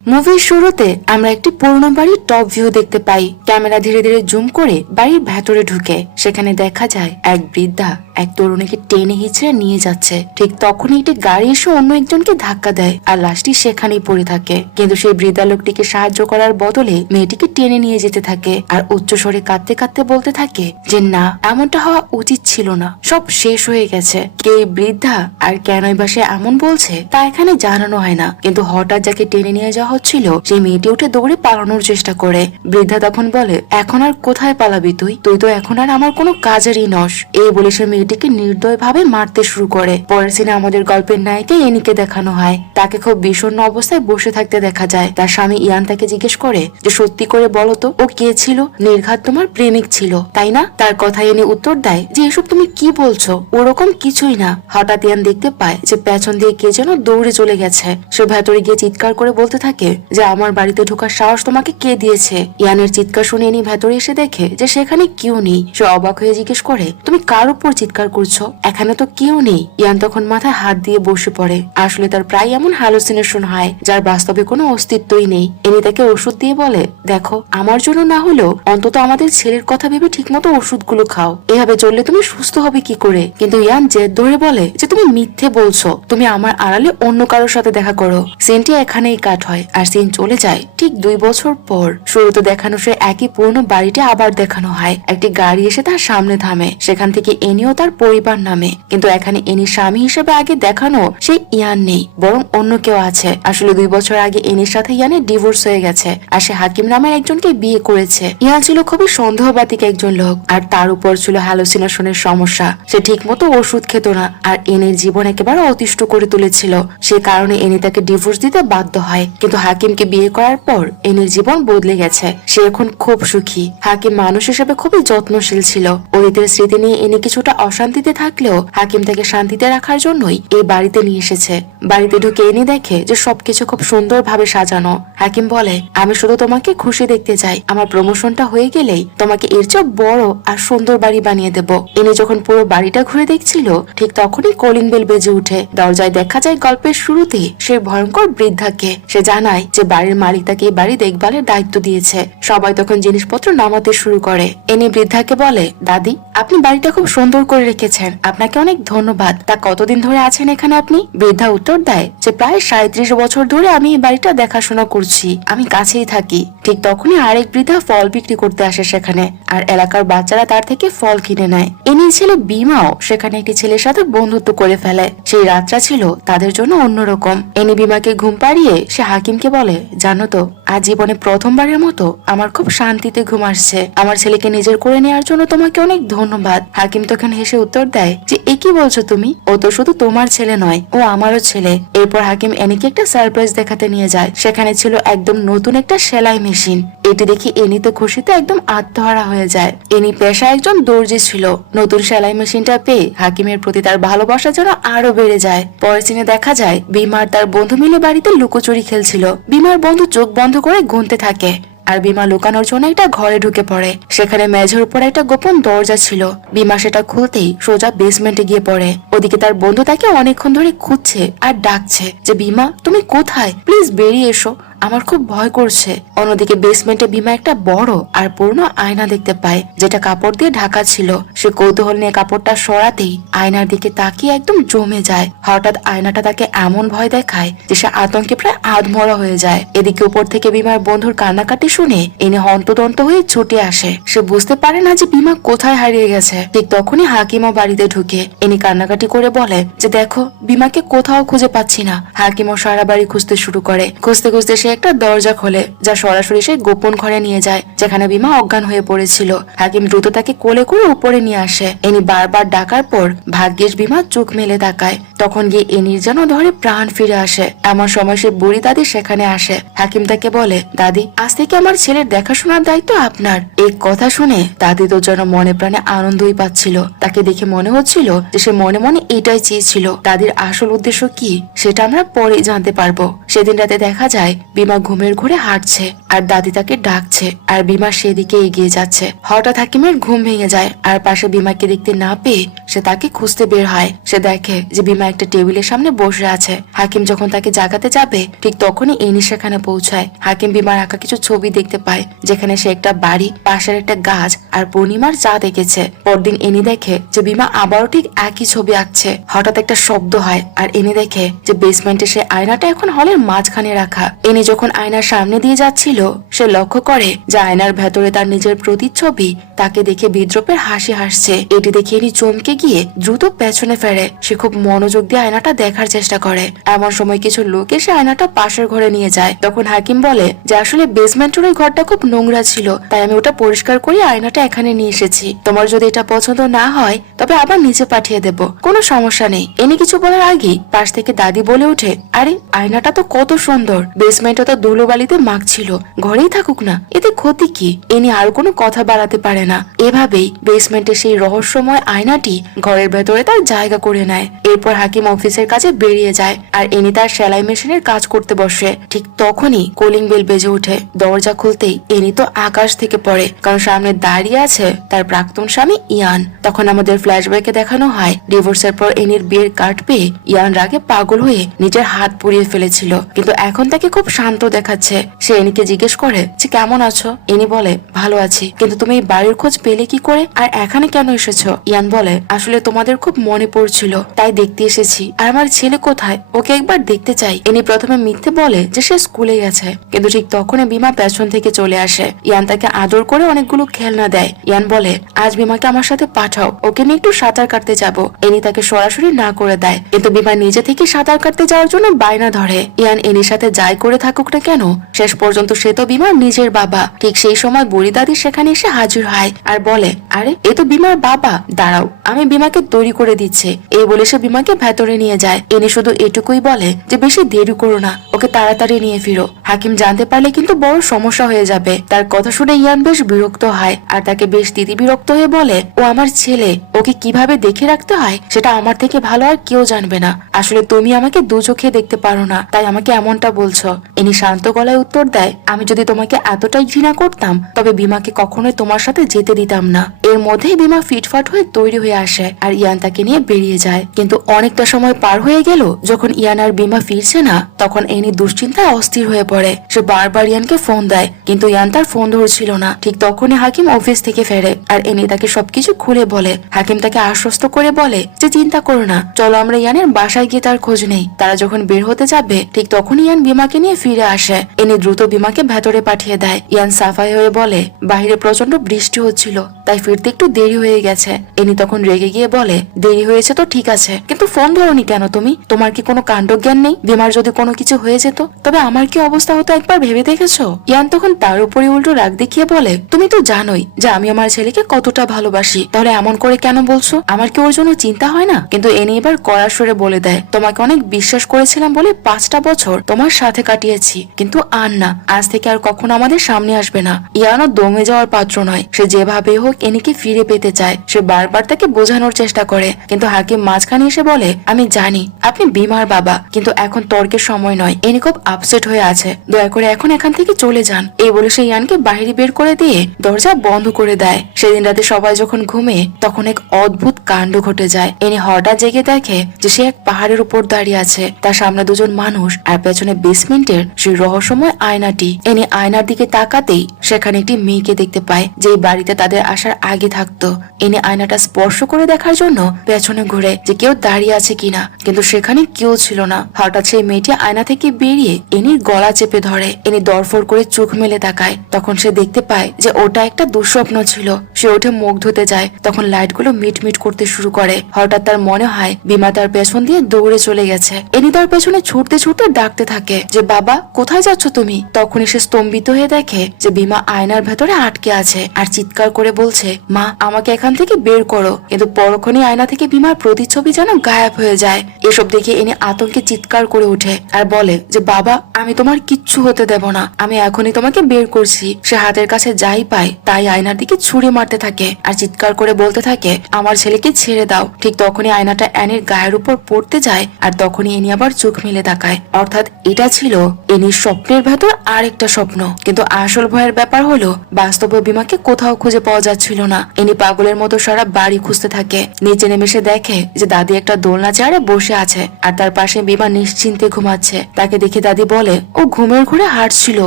মুভির শুরুতে আমরা একটি পুরনো বাড়ির টপ ভিউ দেখতে পাই। ক্যামেরা ধীরে ধীরে জুম করে বাড়ির ভেতরে ঢুকে সেখানে দেখা যায় এক বৃদ্ধা এক তরুণীকে টেনে হিচড়ে নিয়ে যাচ্ছে। ঠিক তখনই একটি গাড়ি এসে অন্য একজনকে ধাক্কা দেয় আর লাশটি সেখানেই পড়ে থাকে। কিন্তু সেই বৃদ্ধা লোকটিকে সাহায্য করার বদলে মেয়েটিকে টেনে নিয়ে যেতে থাকে আর উচ্চস্বরে কাঁদতে কাঁদতে বলতে থাকে যে না, এমনটা হওয়া উচিত ছিল না, সব শেষ হয়ে গেছে। কে এই বৃদ্ধা আর কেনই বা সে এমন বলছে তা এখানে জানানো হয় না, কিন্তু হঠাৎ যাকে টেনে নিয়ে যাওয়া হচ্ছিল সেই মেয়েটি উঠে দৌড়ে পালানোর চেষ্টা করে। বৃদ্ধা তখন বলে, এখন আর কোথায় পালাবি তুই? তুই তো এখন আর আমার কোনো কাজেরই নস। এই বলে সে মেয়েটিকে নির্দয় ভাবে মারতে শুরু করে। পরের সিনে আমাদের গল্পের নায়িকা এনিকে দেখানো হয়। তাকে খুব বিষণ্ণ অবস্থায় বসে থাকতে দেখা যায়। তার স্বামী ইয়ান তাকে জিজ্ঞেস করে যে সত্যি করে বলো তো ও কে ছিল? নির্ঘাত তোমার প্রেমিক ছিল তাই না? তার কথা এনে উত্তর দেয় যে এসব তুমি কি বলছো, ওরকম কিছুই না। হঠাৎ ইয়ান দেখতে পায় যে পেছন দিয়ে কে যেন দৌড়ে চলে গেছে। সে ভেতরে গিয়ে চিৎকার করে বলতে থাকে যে আমার বাড়িতে ঢোকার সাহস তোমাকে কে দিয়েছে? ইয়ানের চিৎকার শুনে এনি ভেতরে এসে দেখে যে সেখানে কেউ নেই। সে অবাক হয়ে জিজ্ঞেস করে, তুমি কার উপর চিৎকার করছো? এখানে তো কেউ নেই। ইয়ান তখন মাথায় হাত দিয়ে বসে পড়ে। আসলে তার প্রায় এমন হ্যালুসিনেশন হয় যার বাস্তবে কোনো অস্তিত্বই নেই। এনি তাকে ওষুধ দিয়ে বলে, দেখো আমার জন্য না হলেও অন্তত আমাদের ছেলের কথা ভেবে ঠিকমতো ওষুধগুলো খাও, এভাবে চললে তুমি সুস্থ হবে কি করে? কিন্তু ইয়ান জেদ ধরে বলে যে তুমি মিথ্যে বলছো, তুমি আমার আড়ালে অন্য কারোর সাথে দেখা করো। সিনটি এখানেই কাট হয় আর সিন চলে যায় ঠিক 2 বছর পর। শুরুতে দেখানো সে একই পুরনো বাড়িটা আবার দেখানো হয়। একটি গাড়ি এসে তার সামনে থামে। সেখান থেকে এনিও তার পরিবার নামে। কিন্তু এখানে এনির স্বামী হিসেবে আগে দেখানো সেই ইয়ান নেই, বরং অন্য কেউ আছে। আসলে 2 বছর আগে এনির সাথে ইয়ানের ডিভোর্স হয়ে গেছে আর সে হাকিম নামের একজনকে বিয়ে করেছে। ইয়ান ছিল খুবই সন্দেহবাতিক একজন লোক আর তার উপর ছিল হ্যালুসিনেশনের সমস্যা। সে ঠিক মতো ওষুধ খেত না আর এনির জীবন একেবারে অতিষ্ঠ করে তুলেছিল। সে কারণে এনি তাকে ডিভোর্স দিতে বাধ্য হয়। কিন্তু হাকিমকে বিয়ে করার পর এনির জীবন বদলে গেছে। সে এখন খুব সুখী। হাকিম মানুষ হিসেবে খুবই যত্নশীল ছিল। অতীতের স্মৃতি নিয়ে এনি কিছুটা অশান্তিতে থাকলেও হাকিম তাকে শান্তিতে রাখার জন্যই এই বাড়িতে নিয়ে এসেছে। বাড়িতে ঢুকে এনি দেখে যে সবকিছু খুব সুন্দরভাবে সাজানো। হাকিম বলে, আমি শুধু তোমাকে খুশি দেখতে চাই। আমার প্রমোশনটা হয়ে গেলেই তোমাকে এর চেয়ে বড় আর সুন্দর বাড়ি বানিয়ে দেব। এনি যখন পুরো বাড়িটা ঘুরে দেখছিল ঠিক তখনই কলিং বেল বেজে উঠে। দরজায় দেখা যায় গল্পের শুরুতে সেই ভয়ঙ্কর বৃদ্ধাকে। সে জানায় যে বাড়ির মালিক তাকে এই বাড়ি দেখভালের দায়িত্ব দিয়েছে। সবাই তখন জিনিসপত্র নামাতে শুরু করে। এনি বৃদ্ধাকে বলে, দাদি আপনি বাড়িটা খুব সুন্দর করে রেখেছেন, আপনাকে অনেক ধন্যবাদ। তা কতদিন ধরে আছেন এখানে আপনি? বৃদ্ধা উত্তর দেয় যে প্রায় 37 বছর ধরে আমি এই বাড়িটা দেখাশোনা করছি, আমি কাছেই থাকি। ঠিক তখনই আরেক বৃদ্ধা ফল বিক্রি করতে আসে সেখানে আর এলাকার বাচ্চারা তার থেকে ফল কিনে নেয়। এনি ছেলে বিমাও সেখানে একটি ছেলের সাথে বন্ধুত্ব করে ফেলে। সেই রাতটা ছিল তাদের জন্য অন্যরকম। এনি বিমাকে ঘুম পাড়িয়ে সে হাকিমকে বলে, জানো তো আজ জীবনে প্রথমবারের মতো আমার খুব শান্তিতে ঘুম আসছে। আমার ছেলেকে নিজের করে নেওয়ার জন্য তোমাকে অনেক ধন্যবাদ। হাকিম তখন হেসে উত্তর দেয় যে এ কি বলছো তুমি? ও তো শুধু তোমার ছেলে নয়, ও আমারও ছেলে। এরপর হাকিম এনিকে একটা সারপ্রাইজ দেখাতে নিয়ে যায়। সেখানে ছিল একদম নতুন একটা সেলাই মেশিন। এটি দেখি এনি তো খুশিতে একদম আত্মহারা হয়ে যায়। এনি পেশায় একজন দর্জি ছিল। নতুন সেলাই মেশিনটা পেয়ে হাকিমের প্রতি তার ভালোবাসা যেন আরো বেড়ে যায়। পরের সিনে দেখা যায় বিমার তার বন্ধু মিলে বাড়িতে লুকোচুরি খেলছিল। বিমার বন্ধু চোখ বন্ধ করে গুনতে থাকে আর বিমা লুকানোর জন্য একটা ঘরে ঢুকে পড়ে। সেখানে মেঝের উপর একটা গোপন দরজা ছিল। বিমা সেটা খুলতেই সোজা বেসমেন্টে গিয়ে পড়ে। ওদিকে তার বন্ধু তাকে অনেকক্ষণ ধরে খুঁজছে আর ডাকছে যে বিমা তুমি কোথায়, প্লিজ বেরিয়ে এসো, আমার খুব ভয় করছে। অন্যদিকে বেসমেন্টে বিমা একটা বড় আর পুরনো আয়না দেখতে পায় যেটা কাপড় দিয়ে ঢাকা ছিল। সে কৌতূহল নিয়ে কাপড়টা সরাতেই আয়নার দিকে তাকিয়ে একদম জমে যায়। হঠাৎ আয়নাটা তাকে এমন ভয় দেখায় যে সে আতঙ্কে প্রায় আধমরা হয়ে যায়। এদিকে উপর থেকে বিমার বন্ধুর কান্নাকাটি শুনে এনে হন্তদন্ত হয়ে ছুটে আসে। সে বুঝতে পারে না যে বিমা কোথায় হারিয়ে গেছে। ঠিক তখনই হাকিমও বাড়িতে ঢুকে। এনি কান্নাকাটি করে বলে যে দেখো বিমাকে কোথাও খুঁজে পাচ্ছি না। হাকিমও সারা বাড়ি খুঁজতে শুরু করে। খুঁজতে খুঁজতে সে একটা দরজা খোলে যা সরাসরি সেই গোপন ঘরে নিয়ে যায় যেখানে বিমা অজ্ঞান হয়ে পড়েছিল। হাকিম দ্রুত তাকে কোলে করে উপরে নিয়ে আসে। এনি বারবার ডাকার পর ভাগ্যেশ বিমা চোখ মেলে তাকায়। তখন গিয়ে এনির যেন ধরে প্রাণ ফিরে আসে। এমন সময় সে বুড়ি দাদি সেখানে আসে। হাকিম তাকে বলে, দাদি আজ থেকে আমার ছেলের দেখাশোনার দায়িত্ব আপনার। এই কথা শুনে দাদি তো যেন মনে প্রাণে আনন্দই পাচ্ছিল। তাকে দেখে মনে হচ্ছিল যে সে মনে মনে এটাই চেয়েছিল। দাদির আসল উদ্দেশ্য কি সেটা আমরা পরে জানতে পারবো। সেদিন রাতে দেখা যায় বিমা ঘুমের ঘুরে হাঁটছে আর দাদি তাকে ডাকছে আর বিমা সেদিকে এগিয়ে যাচ্ছে। হঠাৎ হাকিমের ঘুম ভেঙে যায় আর পাশে বিমাকে দেখতে না পেয়ে সে তাকে খুঁজতে বের হয়। সে দেখে যে বিমা একটা টেবিলের সামনে বসে আছে। হাকিম যখন তাকে জাগাতে যাবে ঠিক তখনই এনি সেখানে পৌঁছায়। হাকিম বিমার আঁকা কিছু ছবি দেখতে পায়, যেখানে সে একটা বাড়ি, পাশের একটা গাছ আর পূর্ণিমার চা দেখেছে। পরদিন এনি দেখে যে বিমা আবারও ঠিক একই ছবি আঁকছে। হঠাৎ একটা শব্দ হয় আর এনি দেখে যে বেসমেন্টে সে আয়নাটা এখন হলের মাঝখানে রাখা। এনি যখন আয়নার সামনে দিয়ে যাচ্ছিল সে লক্ষ্য করে যে আয়নার ভেতরে তার নিজের প্রতিচ্ছবি তাকে দেখে বিদ্রুপের হাসি হাসছে। এটি দেখে এনি চমকে গিয়ে দ্রুত পেছনে ফেরে। সে খুব মনোযোগ দিয়ে আয়নাটা দেখার চেষ্টা করে। এমন সময় কিছু লোক এসে আয়নাটা পাশের ঘরে নিয়ে যায়। তখন হাকিম বলে যে আসলে বেসমেন্টের ওই ঘরটা খুব নোংরা ছিল, তাই আমি ওটা পরিষ্কার করে আয়নাটা এখানে নিয়ে এসেছি। তোমার যদি এটা পছন্দ না হয় তবে আবার নিচে পাঠিয়ে দেব, কোনো সমস্যা নেই। এনি কিছু বলার আগেই পাশ থেকে দাদি বলে ওঠে, আরে আয়নাটা তো কত সুন্দর, বেসমেন্টে তো ধুলোবালিতে মাখছিল, ঘরেই থাকুক না, এতে ক্ষতি কি? এনি আর কোনো কথা বাড়াতে পারে না। এভাবেই বেসমেন্টে সেই রহস্যময় আয়নাটি ঘরের ভেতরে তার জায়গা করে নেয়। এরপর হাকিম অফিসের কাজে বেরিয়ে যায় আর এনি তার সেলাই মেশিনের কাজ করতে বসে। ঠিক তখনই কলিং বেল বেজে ওঠে। দরজা খুলতেই এনি তো আকাশ থেকে পড়ে, কারণ সামনে দাঁড়িয়ে আছে তার প্রাক্তন স্বামী ইয়ান। তখন আমাদের ফ্ল্যাশব্যাকে দেখানো হয় ডিভোর্সের পর এনির বিয়ের কার্ড পেয়ে ইয়ান রাগে পাগল হয়ে নিজের হাত পুড়িয়ে ফেলেছিল, কিন্তু এখন তাকে খুব শান্ত দেখাচ্ছে। সে এনিকে জিজ্ঞেস করে যে কেমন আছো। এনি বলে ভালো আছি, কিন্তু তুমি এই বাড়ির খোঁজ পেলে কি করে আর এখানে কেন এসেছো? ইয়ান বলে আসলে তোমাদের খুব মনে পড়ছিল তাই দেখতে এসেছি। আর আমার ছেলে কোথায়, ওকে একবার দেখতে চাই। এনি প্রথমে মিথ্যে বলে যে সে স্কুলে গেছে, কিন্তু ঠিক তখনই বিমা পেছন থেকে চলে আসে। ইয়ান তাকে আদর করে অনেকগুলো খেলনা দেয়। ইয়ান বলে আজ বিমাকে আমার সাথে পাঠাও, ওকে নিয়ে একটু সাঁতার কাটতে যাবো। এনি তাকে সরাসরি না করে দেয়, কিন্তু বিমা নিজে থেকে সাঁতার কাটতে যাওয়ার জন্য বায়না ধরে। ইয়ান এনির সাথে যাই করে থাকুক না কেন, শেষ পর্যন্ত সে তো বিমার নিজের বাবা। ঠিক সেই সময় বুড়ি দাদি সেখানে এসে হাজির হয় আর বলে আরে এ তো বিমার বাবা, দাঁড়াও আমি বিমাকে তৈরি করে দিচ্ছে। এই বলে সে বিমাকে ভেতরে নিয়ে যায়। এনি শুধু এটুকুই বলে যে বেশি দেরি করো না, ওকে তাড়াতাড়ি নিয়ে ফিরো। হাকিম জানতে পারলে কিন্তু বড় সমস্যা হয়ে যাবে। তার কথা শুনে ইয়ান বেশ বিরক্ত হয় আর তাকে বেশ দিদি বিরক্ত হয়ে বলে ও আমার ছেলে, ওকে কিভাবে দেখে রাখতে হয় সেটা আমার থেকে ভালো আর কেউ জানবে না। আসলে তুমি আমাকে দু চোখে দেখতে পারো না, তাই আমাকে এমনটা বলছো। এনি শান্ত গলায় উত্তর দেয় আমি যদি তোমাকে এতটাই ঘৃণা করতাম তবে বিমাকে কখনোই তোমার সাথে যেতে দিতাম না। এর মধ্যেই বিমা ফিটফাট হয়ে তৈরি হয়ে আসে আর ইয়ান তাকে নিয়ে বেরিয়ে যায়। কিন্তু অনেকটা সময় পার হয়ে গেল, যখন ইয়ান আর বিমা ফিরছে না তখন এনি দুশ্চিন্তায় অস্থির হয়ে পড়ে। সে বারবার ইয়ানকে ফোন দেয়, কিন্তু ইয়ান তার ফোন ধরছিল না। ঠিক তখনই হাকিম অফিস থেকে ফেরে আর এনি তাকে সবকিছু খুলে বলে। হাকিম তাকে আশ্বস্ত করে বলে যে চিন্তা করো না, চলো আমরা ইয়ানের বাসায় গিয়ে তার খোঁজ নেই। তারা যখন বের হতে যাবে ঠিক তখনই ইয়ান বিমাকে নিয়ে ফিরে আসে। এনি দ্রুত বিমাকে ভেতরে পাঠিয়ে দেয়। ইয়ান সাফাই হয়ে বলে বাইরে প্রচন্ড বৃষ্টি হচ্ছিল তাই ফিরতে একটু দেরি হয়ে গেছে। এনি তখন রেগে গিয়ে বলে দেরি হয়েছে তো ঠিক আছে, কিন্তু ফোন ধরোনি কেন তুমি? তোমার কি কোনো কাণ্ডজ্ঞান নেই? বিমার যদি কোনো কিছু হয়ে যেত তবে আমার কি অবস্থা হতো একবার ভেবে দেখেছো? ইয়ান তখন তার উপরে উল্টো রাগ দেখিয়ে বলে তুমি তো জানোই যে আমি আমার ছেলেকে কতটা ভালোবাসি, তাহলে এমন করে কেন বলছো? আমার কি ওর জন্য চিন্তা হয় না? কিন্তু এনি এবার কড়া সুরে বলে দেয় তোমাকে অনেক বিশ্বাস করেছিলাম বলে 5টা বছর তোমার সাথে কাটিয়েছি, কিন্তু আর না, আজ থেকে আর কখনো আমাদের সামনে আসবে না। ইয়ানও দমে যাওয়ার পাত্র নয়। সে যেভাবে হোক এনিকে ফিরে পেতে চায়। সে বারবার তাকে বোঝানোর চেষ্টা করে, কিন্তু হাকিম মাঝখানে এসে বলে আমি জানি আপনি বিমার বাবা, কিন্তু এখন তর্কের সময় নয়। এনি খুব আপসেট হয়ে আছে, দয়া করে এখন এখান থেকে চলে যান। এই বলে সে ইয়ানকে বাইরে বের করে দিয়ে দরজা বন্ধ করে দেয়। সেদিন রাতে সবাই যখন ঘুমে তখন এক অদ্ভুত কাণ্ড ঘটে যায়। এনি হঠাৎ জেগে দেখে যে সে এক পাহাড়ের উপর দাঁড়িয়ে আছে, তার সামনে দুজন মানুষ আর পেছনে বেসমেন্টের সেই রহস্যময় আয়নাটি। এনি আয়নার দিকে তাকাতেই সেখানে একটি মেয়েকে দেখতে পায় যে বাড়িতে তাদের আসার আগে থাকতো। এনি আয়নাটা স্পর্শ করে দেখার জন্য পেছনে ঘুরে যে কেউ দাঁড়িয়ে আছে কিনা, কিন্তু সেখানে কেউ ছিল না। হঠাৎ সেই মেয়েটি আয়না থেকে বেরিয়ে এনির গলা চেপে ধরে। এনি দরফর করে চোখ মেলে তাকায়, তখন সে দেখতে পায় যে ওটা একটা দুঃস্বপ্ন ছিল। সে ওঠে মুখ ধুতে যায়, তখন লাইটগুলো মিটমিট করতে শুরু করে। হঠাৎ তার মনে হয় বিমা তার পেছন দিয়ে দৌড়ে চলে গেছে। এনি তার পেছনে ছুটতে ছুটতে ডাকতে থাকে যে বাবা কোথায় যাচ্ছ তুমি? তখনই সে স্তম্ভিত হয়ে দেখে যে বিমা আয়নার ভেতরে আটকে আছে আর চিৎকার করে বলছে, মা আমাকে এখান থেকে বের করো। কিন্তু পরক্ষণই আয়না থেকে বিমার প্রতিচ্ছবি যেন গায়েব হয়ে যায়। এসব দেখে এনি আতঙ্কে চিৎকার করে ওঠে আর বলে যে বাবা আমি তোমার কিচ্ছু হতে দেব না, আমি এখনই তোমাকে বের করছি। সে হাতের কাছে যাই পায় তাই আয়নার দিকে ছুড়ে মারতে থাকে আর চিৎকার করে বলতে থাকে, আমার ছেলেকে ছেড়ে দাও। ঠিক তখনই আয়নাটা অ্যানির গায়ের উপর পড়তে যায় আর তখনই এনি আবার চোখ মেলে তাকায়। অর্থাৎ এটা ছিল এনির স্বপ্নের ভেতর আরেকটা স্বপ্ন। কিন্তু আসল ভয়ের ব্যাপার হলো বাস্তবে বিমাকে কোথাও খুঁজে পাওয়া যাচ্ছিল না। এনি পাগলের মতো সারা বাড়ি খুঁজতে থাকে। নিচে নেমে সে দেখে যে দাদি একটা দোলনা চেয়ারে বসে আছে আর তার পাশে বিমা নিশ্চিন্তে ঘুমাচ্ছে। তাকে দেখে দাদি বলে, ও ঘুমের ঘুরে হাঁটছিল,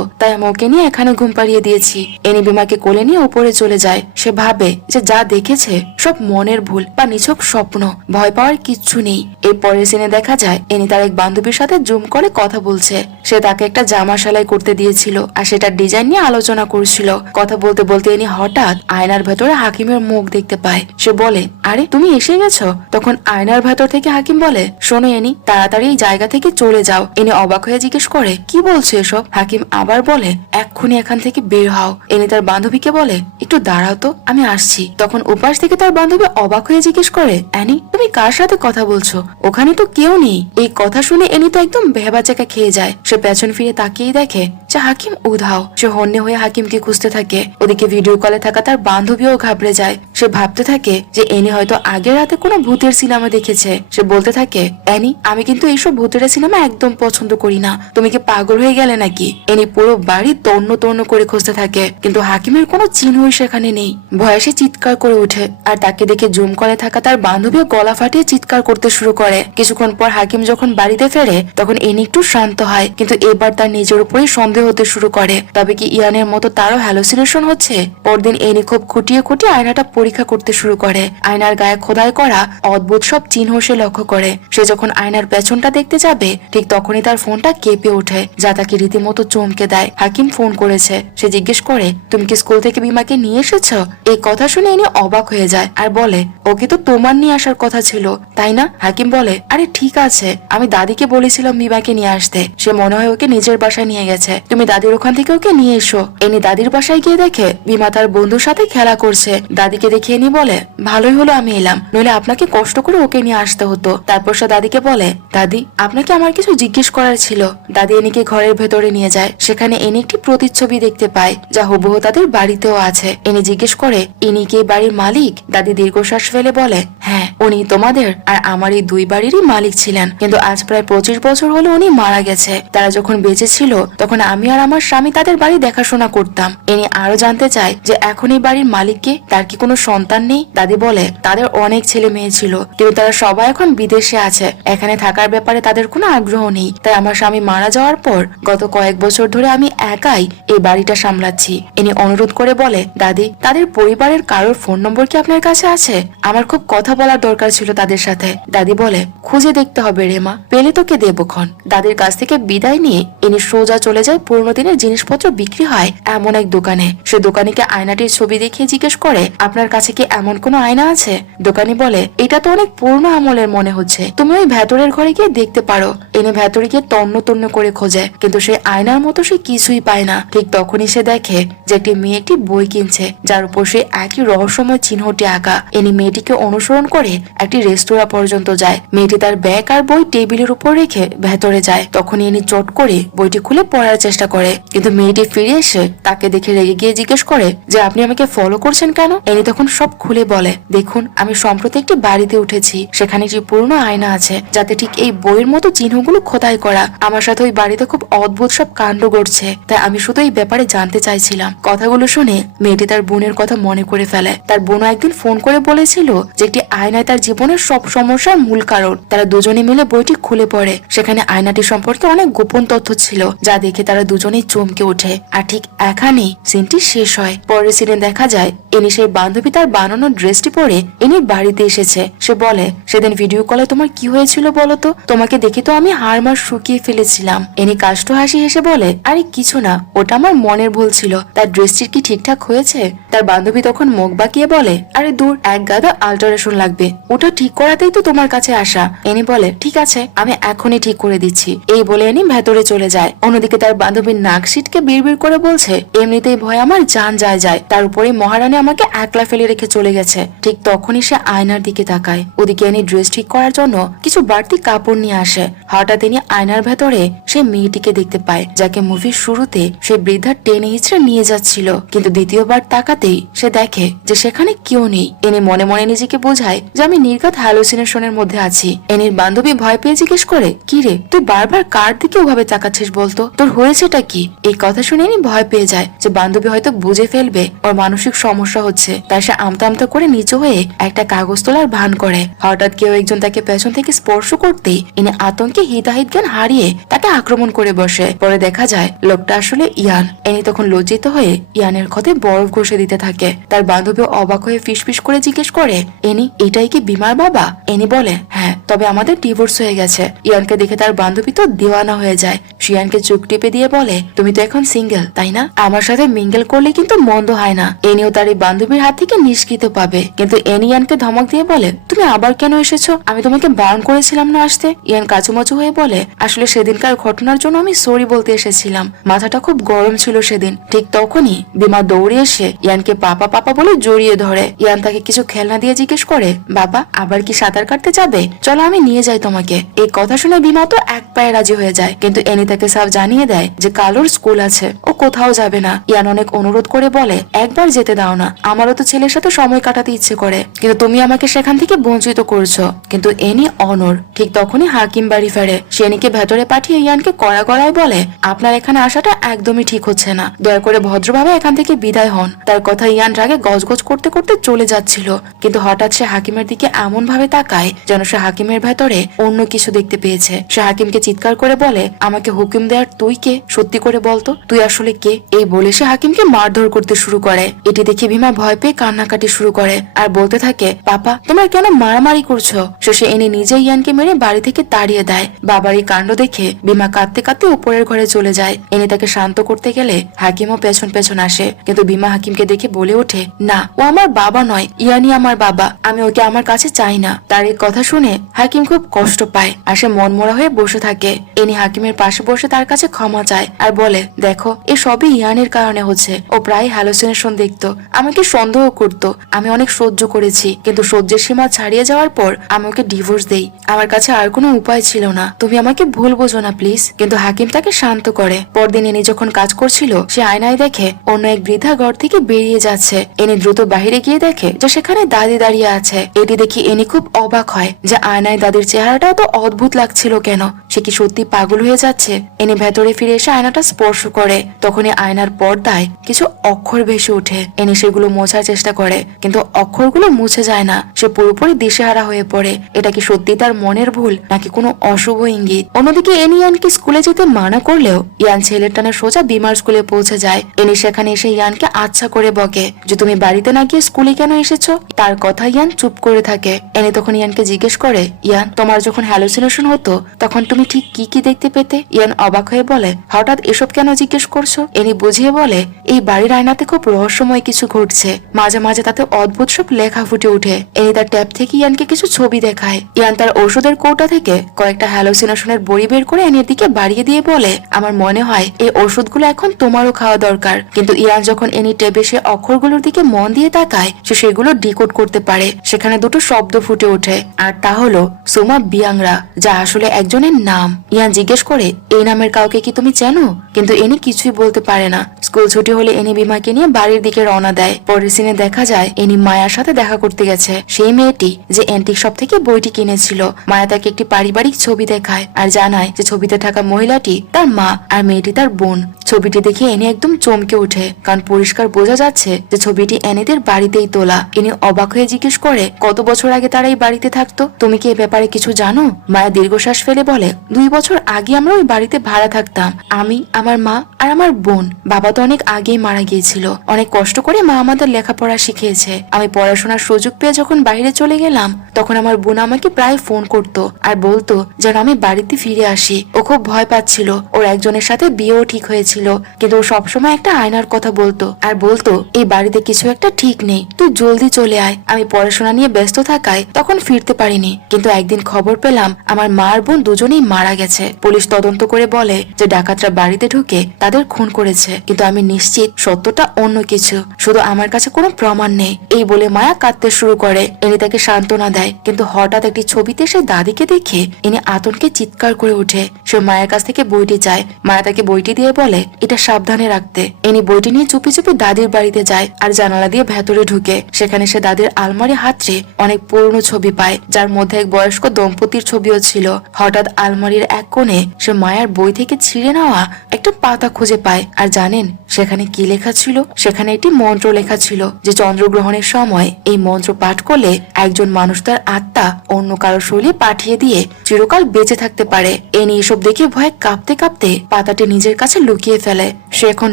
তাই আমি ওকে নিয়ে এখানে ঘুম পাড়িয়ে দিয়েছি। এনি বিমাকে কোলে নিয়ে উপরে চলে যায়। সে ভাবে যে যা দেখেছে সব মনের ভুল বা নিছক স্বপ্ন, ভয় পাওয়ার কিচ্ছু নেই। এই পরের সিনে দেখা যায় এনি তার এক বান্ধবীর সাথে জুম করে কথা বলছে। সে তাকে একটা জামা সেলাই করতে দিয়েছিল আর সেটার ডিজাইন নিয়ে আলোচনা করছিল। কথা বলতে বলতে এনি হঠাৎ আয়নার ভেতরে হাকিমের মুখ দেখতে পায়। সে বলে, আরে তুমি এসে গেছো। তখন আয়নার ভেতর থেকে হাকিম বলে, শোনো এনি, তাড়াতাড়ি এই জায়গা থেকে চলে যাও। এনি অবাক হয়ে জিজ্ঞেস করে, কি বলছো এসব? হাকিম আবার বলে, এক্ষুনি এখান থেকে বের হও। এনি তার বান্ধবীকে বলে, একটু দাঁড়াও তো, আমি আসছি। তখন উপাস থেকে তার বান্ধবী অবাক হয়ে জিজ্ঞেস করে, অ্যানি তুমি কার সাথে কথা বলছো? ওখানে তো কেউ নেই। এই কথা শুনে এনি তো একদম ভেবাচাকা খেয়ে যায়। সে পেছন ফিরে তাকিয়ে দেখে যে হাকিম উধাও। সে হন্যে হয়ে হাকিমকে খুঁজতে থাকে। ওদিকে ভিডিও কলে থাকা তার বান্ধবীও ঘাবড়ে যায়। সে ভাবতে থাকে যে এনি হয়তো আগের রাতে কোনো ভূতের সিনেমা দেখেছে। সে বলতে থাকে, অ্যানি আমি কিন্তু এইসব ভূতের সিনেমা একদম পছন্দ করি না, তুমি কি পাগল হয়ে গেলে নাকি? এনি পুরো বাড়ি তন্ন তন্ন করে খুঁজতে থাকে কিন্তু হাকিমের কোনো চিহ্নই সেখানে নেই। ভয়ে সে চিৎকার করে ওঠে আর তাকে দেখে জুম করে থাকা তার বান্ধবীও গলা ফাটিয়ে চিৎকার করতে শুরু করে। কিছুক্ষণ পর হাকিম যখন বাড়িতে ফেরে তখন এনি একটু শান্ত হয়, কিন্তু এবার তার নিজের উপরেই সন্দেহ হতে শুরু করে। তবে কি ইয়ানের মতো তারও হ্যালোসিনেশন হচ্ছে? পরদিন এনি খুব খুঁটিয়ে খুঁটিয়ে আয়নাটা পরীক্ষা করতে শুরু করে। আয়নার গায়ে খোদাই করা অদ্ভুত সব চিহ্ন সে লক্ষ্য করে। সে যখন আয়নার পেছনটা দেখতে যাবে ঠিক তখনই তার ফোনটা কেঁপে ওঠে, যা তাকে রীতিমতো চমকে দেয়। হাকিম ফোন করেছে। সে জিজ্ঞেস করে, তুমি কি স্কুল থেকে বিমাকে নিয়ে এসেছো? এই কথা শুনে এনি অবাক হয়ে যায় আর বলে, ওকে তো তোমার নিয়ে আসার কথা ছিল তাই না? হাকিম বলে, আরে ঠিক আছে, আমি দাদিকে বলেছিলাম বিমাকে নিয়ে আসতে, সে মনে হয় ওকে নিজের বাসায় নিয়ে গেছে, তুমি দাদির ওখান থেকে ওকে নিয়ে এসো। এনি দাদির বাসায় গিয়ে দেখে বিমা তার বন্ধুর সাথে খেলা করছে। দাদিকে দেখে এনি বলে, ভালোই হলো আমি এলাম, নইলে আপনাকে কষ্ট করে ওকে নিয়ে আসতে হতো। তারপর সে দাদিকে বলে, দাদি আপনাকে আমার কিছু জিজ্ঞেস করার ছিল। দাদি এনিকে ঘরের ভেতরে নিয়ে যায়। সেখানে এনি একটি প্রতিচ্ছবি দেখতে পায় যা হুবহু তাদের বাড়িতেও আছে। এনি জিজ্ঞেস করে, ইনি কি এই বাড়ির মালিক? দাদি দীর্ঘশ্বাস ফেলে বলে, হ্যাঁ উনি তোমাদের আর আমার এই দুই বাড়িরই মালিক ছিলেন, কিন্তু আজ প্রায় 25 বছর হলো উনি মারা গেছে। তারা যখন বেঁচে ছিল তখন আমি আর আমার স্বামী তাদের বাড়ি দেখাশোনা করতাম। ইনি আরো জানতে চায় যে এখন এই বাড়ির মালিককে, তার কি কোনো সন্তান নেই? দাদি বলে, তাদের অনেক ছেলে মেয়ে ছিল কিন্তু তারা সবাই এখন বিদেশে আছে, এখানে থাকার ব্যাপারে তাদের কোনো আগ্রহ নেই। তাই আমার স্বামী মারা যাওয়ার পর গত কয়েক বছর ধরে আমি একাই এই বাড়িটা সামলাচ্ছি। ইনি অনুরোধ করে বলে, দাদি তাদের পরিবারের কারোর ফোন নম্বর কি আপনার কাছে আছে? আমার খুব কথা বলার দরকার ছিল তাদের সাথে। দাদি বলে, খুঁজে দেখতে হবে রেমা, পেলে তোকে দেবক্ষণ। দাদির কাছ থেকে বিদায় নিয়ে ইনি সোজা চলে যায় পুরনো দিনের জিনিসপত্র বিক্রি হয় এমন এক দোকানে। সে দোকানিকে আয়নাটির ছবি দেখিয়ে জিজ্ঞেস করে, আপনার কাছে কি এমন কোনো আয়না আছে? দোকানি বলে, এটা তো অনেক পুরনো আমলের মনে হচ্ছে, তুমি ওই ভেতরের ঘরে গিয়ে দেখতে পারো। এনে ভেতরে গিয়ে তন্ন তন্ন করে খোঁজে কিন্তু সে আয়নার মতো সে কিছুই পায় না। ঠিক তখনই সে দেখে যে একটি মেয়ে একটি বই কিনছে যার উপর সে একই রহস্যময় চিহ্নটি আঁকা। এনি মেয়েটিকে অনুসরণ করে একটি রেস্তোরাঁ পর্যন্ত যায়। মেয়েটি তার ব্যাগ আর বই টেবিলের উপর রেখে ভেতরে যায়। তখন এনি চট করে বইটি খুলে পড়ার চেষ্টা করে কিন্তু মেয়েটি ফিরে এসে তাকে দেখে রেগে গিয়ে জিজ্ঞেস করে যে আপনি আমাকে ফলো করছেন কেন? এনি তখন সব খুলে বলে, দেখুন আমি সম্প্রতি একটি বাড়িতে উঠেছি, সেখানে একটি পুরনো আয়না আছে যাতে ঠিক এই বইয়ের মতো চিহ্নগুলো খোদাই করা। আমার সাথে ওই বাড়িতে খুব অদ্ভুত সব কাণ্ড ঘটছে, তাই আমি শুধু এই ব্যাপারে জানতে চাইছিলাম। কথাগুলো শুনে মেয়েটি তার বোনের কথা মনে করে ফেলে। তার বোনও একদিন ফোন করে বলেছিল যে একটি আয়নায় তার জীবনের সব সমস্যার মূল কারণ। তারা দুজনে মিলে বইটি খুলে পড়ে। সেখানে আয়নাটি সম্পর্কে অনেক গোপন তথ্য ছিল যা দেখে তারা দুজনেই চমকে ওঠে। আর ঠিক এখানেই সিনটি শেষ হয়। পরের সিনে দেখা যায় এনি সেই বান্ধবী তার বানানো ড্রেসটি পরে এনি বাড়িতে এসেছে। সে বলে, সেদিন ভিডিও কলে তোমার কি হয়েছিল বলো তো? তোমাকে দেখে তো আমি হাড়মাড় শুকিয়ে ফেলেছিলাম। এনি কাষ্ট হাসি হেসে বলে, আরে কিছু না, ওটা আমার মনের ভুল ছিল। তার ড্রেসটির কি ঠিকঠাক হয়েছে? তার বান্ধবী তখন মুখ বাঁকিয়ে বলে, আরে দূর, এক গাদা আল্টারেশন লাগবে, ওটা ঠিক করাতেই তো তোমার কাছে আসা। এনি বলে, ঠিক আছে, আমি এখনই ঠিক করে দিচ্ছি। এই বলে এনি ভেতরে চলে যায়। অন্যদিকে তার বান্ধবীর নাক সিটকে বিড়বিড় করে বলছে, এমনিতেই ভয় আমার জান যায়, তার উপরে মহারানী আমাকে একলা ফেলে রেখে চলে গেছে। ঠিক তখনই সে আয়নার দিকে তাকায়। ওদিকে এনি ড্রেস ঠিক করার জন্য কিছু বাড়তি কাপড় নিয়ে আসে। হঠাৎ তিনি আয়নার ভেতরে সে মেয়েটিকে দেখতে পায়, যাকে মুভির শুরুতে সে বৃদ্ধা টেনে হিচড়ে নিয়ে যাচ্ছিল। কিন্তু দ্বিতীয়বার তাকাতেই সে দেখে যে সেখানে কেউ নেই। এনি মনে মনে নিজেকে বোঝায় যে আমি নির্ঘাত হ্যালুসিনেশনের মধ্যে আছি। এনির বান্ধবী ভয় পেয়ে জিজ্ঞেস করে, কি রে, তুই বারবার কার দিকে ওভাবে তাকাচ্ছিস বলতো? তোর হয়েছেটা কি? এই কথা শুনে এনি ভয় পেয়ে যায় যে বান্ধবী হয়তো বুঝে ফেলবে ওর মানসিক সমস্যা হচ্ছে। তাই সে আমতা আমতা করে নিচু হয়ে একটা কাগজ তোলার ভান করে। হঠাৎ কেউ একজন তাকে পেছন থেকে স্পর্শ করতেই এনে আতঙ্কে হিতাহিত জ্ঞান হারিয়ে তাকে আক্রমণ করে বসে। পরে দেখা যায় লোকটা আসলে ইয়ান। এনি তখন লজ্জিত হয়ে ইয়ানের কথায় বরফ ঘষে দিতে থাকে। তার বান্ধবী অবাক হয়ে ফিসফিস করে জিজ্ঞেস করে, এনি, এটাই কি বিমার বাবা? এনি বলে, হ্যাঁ, তবে আমাদের ডিভোর্স হয়ে গেছে। ইয়ানকে দেখে তার বান্ধবী তো দেওয়ানা হয়ে যায়। শিয়ানকে চোখ টিপে দিয়ে বলে, তুমি তো এখন সিঙ্গেল, তাই না? আমার সাথে মিঙ্গেল করলে কিন্তু মন্দ হয় না। এনিও তার এই বান্ধবীর হাত থেকে নিষ্কৃত পাবে। কিন্তু এনি ইয়ানকে ধমক দিয়ে বলে, তুমি আবার কেন এসেছো? আমি তোমাকে বারণ করেছিলাম না আসতে। ইয়ান কাচুমাচু হয়ে বলে, আসলে সেদিনকার ঘটনার জন্য আমি সরি বলতে এসেছিলাম। মাথাটা খুব গরম ছিল সেদিন। ঠিক তখনই বিমা দৌড়ে এসে ইয়ানকে পাপা পাপা বলে জড়িয়ে ধরে। ইয়ান তাকে কিছু খেলনা দিয়ে জিজ্ঞেস করে, বাবা, আবার কি সাঁতার কাটতে যাবে? চলো আমি নিয়ে যাই তোমাকে। এই কথা শুনে বিমা তো এক পায়ে রাজি হয়ে যায়। কিন্তু এনি তাকে সাফ জানিয়ে দেয় যে কালোর স্কুল আছে, ও কোথাও যাবে না। ইয়ান অনেক অনুরোধ করে বলে, একবার যেতে দাও না, আমারও তো ছেলের সাথে সময় কাটাতে ইচ্ছে করে, কিন্তু তুমি আমাকে সেখান থেকে বঞ্চিত করছো। কিন্তু এনি অনর। ঠিক তখনই হাকিম বাড়ি ফেরে। সে এনিকে ভেতরে পাঠিয়ে ইয়ানকে কড়া গলায় বলে, আপনার এখানে আসাটা একদমই ঠিক হচ্ছে না, দয়া করে ভদ্রভাবে এখান থেকে বিদায় হন। তার কথা ইয়ান রাগে গজগজ করতে করতে চলে যাচ্ছিল। কিন্তু হঠাৎ সে হাকিমের দিকে এমন ভাবে তাকায় যেন সে হাকিমের ভেতরে অন্য কিছু দেখতে পেয়েছে। সে হাকিমকে চিৎকার করে বলে, আমাকে হুকুম দেওয়ার তুই কে? সত্যি করে বলতো, তুই আসলে কে? এই বলে সে হাকিমকে মারধর করতে শুরু করে। এটি দেখে ভীমা ভয় পেয়ে কান্নাকাটি শুরু করে আর বলতে থাকে, পাপা, তোমরা কেন মারামারি করছো? শেষে এনে নিজে ইয়ানকে মেরে বাড়ি থেকে তাড়িয়ে দেয়। বাবার এই কাণ্ড দেখে ভীমা কাঁদতে কাঁদতে উপরের ঘরে চলে যায়। এনে তাকে শান্ত করতে গেলে হাকিমও পেছন পেছন আসে। কিন্তু ভীমা হাকিমকে দেখে বলে ওঠে, না, ও আমার বাবা নয়, ইয়ানি আমার বাবা, আমি ওকে আমার কাছে চাই না। তার এই কথা শুনে হাকিম খুব কষ্ট পায় আর সে মনমরা হয়ে বসে থাকে। এনি হাকিমের পাশে বসে তার কাছে ক্ষমা চায় আর বলে, দেখো, এ সবই ইয়ানের কারণে হচ্ছে। ও প্রায় হ্যালুসিনেশন দেখতো, আমাকে সন্দেহ করতো। আমি অনেক সহ্য করেছি, কিন্তু সহ্যের সীমা ছাড়িয়ে যাওয়ার পর আমি ওকে ডিভোর্স দেই। আমার কাছে আর কোনো উপায় ছিল না, তুমি আমাকে ভুল বোঝো না প্লিজ। কিন্তু হাকিম তাকে শান্ত করে। পরদিন এনি যখন কাজ করছিল, সে আয়নায় দেখে অন্য এক বৃদ্ধা ঘর থেকে বেরিয়ে যাচ্ছে। এনি দ্রুত বাহিরে গিয়ে দেখে যে সেখানে দাদি দাঁড়িয়ে আছে। এটি দেখি এনি খুব অবাক হয় যে আয়নায় দাদির চেহারাটা এত অদ্ভুত লাগছিল কেন। সে কি সত্যি পাগল হয়ে যাচ্ছে? এনি ভেতরে ফিরে এসে আয়নাটা স্পর্শ করে। তখনই আয়নার পর্দায় কিছু অক্ষর ভেসে ওঠে। এনি সেগুলো মোছার চেষ্টা করে, কিন্তু অক্ষরগুলো মুছে যায় না। সে পুরোপুরি দিশেহারা হয়ে পড়ে। এটা কি সত্যি তার মনের ভুল নাকি কোনো অশুভ ইঙ্গিত? অন্যদিকে এনি ইয়ানকে স্কুলে যেতে মানা করলেও ইয়ান ছেলের টানা সোজা বিমার স্কুলে পৌঁছে যায়। এনি সেখানে এসে ইয়ানকে আচ্ছা করে বকে যে তুমি বাড়িতে না গিয়ে স্কুলে কেন এসেছো। তার কথা ইয়ান চুপ করে থাকে। এনি তখন ইয়ানকে জিজ্ঞেস করে, ইয়ান, তোমার যখন হ্যালুসিনেশন হতো তখন তুমি ঠিক কি কি দেখতে পেতে? ইয়ান অবাক হয়ে বলে, হঠাৎ এসব কেন জিজ্ঞেস করছো? এনি বুঝিয়ে বলে, এই বাড়ির আয়নাতে খুব রহস্যময় কিছু ঘটছে, মাঝে মাঝে তাতে অদ্ভুত সব লেখা ফুটে ওঠে। এনি তার ট্যাব থেকে ইয়ানকে কিছু ছবি দেখায়। ইয়ান তার ওষুধের কৌটা থেকে কয়েকটা হ্যালুসিনেশনের বড়ি বের করে এনির দিকে বাড়িয়ে দিয়ে বলে, আমার মনে হয় এই ওষুধগুলো এখন তোমারও খাওয়া দরকার। কিন্তু ইয়ান যখন এনি ট্যাবে সে অক্ষরগুলোর দিকে মন দিয়ে তাকায়, সে সেগুলো ডিকোড করতে পারে। সেখানে দুটো শব্দ ফুটে ওঠে, আর তা হলো সোমা বিয়াংরা, যা আসলে একজনের নাম। ইয়ান জিজ্ঞেস করে, এই নামের কাউকে কি তুমি চেনো? কিন্তু এনি কিছুই বলতে পারে না। স্কুল ছুটি হলে এনি বিমাকে নিয়ে বাড়ির দিকে রওনা দেয়। পরের সিনে দেখা যায় এনি মায়ার সাথে দেখা করতে গেছে। সেই মেয়েটি যে অ্যান্টিক শপ থেকে বইটি কিনেছিল। মায়া তাকে একটি পারিবারিক ছবি দেখায় আর জানায় যে ছবিতে থাকা মহিলাটি তার মা আর মেয়েটি তার বোন। ছবিটি দেখে এনি একদম চমকে ওঠে, কারণ পরিষ্কার বোঝা যাচ্ছে যে ছবিটি এনিদের বাড়িতেই তোলা। এনি অবাক হয়ে জিজ্ঞেস করে, কত বছর আগে তারা এই বাড়িতে থাকতো? তুমি কি এ ব্যাপারে কিছু জানো? মায়া দীর্ঘশ্বাস ফেলে বলে, 2 বছর আগে আমরা ওই বাড়িতে ভাড়া থাকতাম, আমি, আমার মা আর আমার বোন। বাবা তো অনেক আগেই মারা গিয়েছিল। অনেক কষ্ট করে মা আমাদের লেখাপড়া শিখিয়েছে। আমি পড়াশোনার সুযোগ পেয়ে যখন বাইরে চলে গেলাম তখন আমার বোন আমাকে প্রায় ফোন করতো আর বলতো যেন আমি বাড়িতে ফিরে আসি। ও খুব ভয় পাচ্ছিল। ওর একজনের সাথে বিয়েও ঠিক হয়েছিল, কিন্তু ও সবসময় একটা আয়নার কথা বলতো আর বলতো এই বাড়িতে কিছু একটা ঠিক নেই, তুই জলদি চলে আয়। আমি পড়াশোনা নিয়ে ব্যস্ত থাকায় তখন ফিরতে পারিনি, কিন্তু একদিন খবর পেলাম আমার মা আর বোন দুজনেই মারা গেছে। পুলিশ তদন্ত করে বলে যে ডাকাতরা বাড়িতে ঢুকে তাদের খুন করেছে, কিন্তু আমি নিশ্চিত সত্যটা অন্য কিছু, শুধু আমার কাছে কোনো প্রমাণ নেই। এই বলে মায়া কাঁদতে শুরু করে। ইনি তাকে সান্ত্বনা দেয়, কিন্তু হঠাৎ একটি ছবিতে সে দাদিকে দেখে ইনি আতঙ্কে চিৎকার করে ওঠে। সে মায়ের কাছ থেকে বইটি চায়। মায়া তাকে বইটি দিয়ে বলে এটা সাবধানে রাখতে। ইনি বইটি নিয়ে চুপি চুপি দাদির বাড়িতে যায় আর জানালা দিয়ে ভেতরে ঢুকে। সেখানে সে দাদির আলমারি হাতড়ে অনেক পুরনো ছবি পায়, যার মধ্যে এক বয়স্ক দম্পতির ছবিও ছিল। হঠাৎ আলমারির এক কোণে সে মায়ার বই থেকে ছিঁড়ে নেওয়া একটা পাতা খুঁজে পায়। আর জানেন সেখানে কি লেখা ছিল? সেখানে একটি মন্ত্র লেখা ছিল যে চন্দ্রগ্রহণের সময় এই মন্ত্র পাঠ করলে একজন মানুষ তার আত্মা অন্য কারো শরীরে পাঠিয়ে দিয়ে চিরকাল বেঁচে থাকতে পারে। এনি এসব দেখে ভয়ে কাঁপতে কাঁপতে পাতাটি নিজের কাছে লুকিয়ে ফেলে। সে এখন